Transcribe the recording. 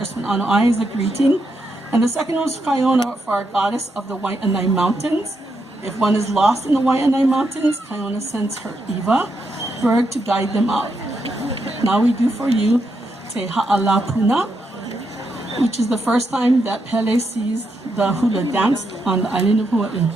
first one, Anoa'i, is a greeting. And the second one is Kaiona for our goddess of the Waianae Mountains. If one is lost in the Waianae Mountains, Kaiona sends her Iwa bird to guide them out. Now we do for you Te Ha'alapuna, which is the first time that Pele sees the hula danced on the island of Hawaii.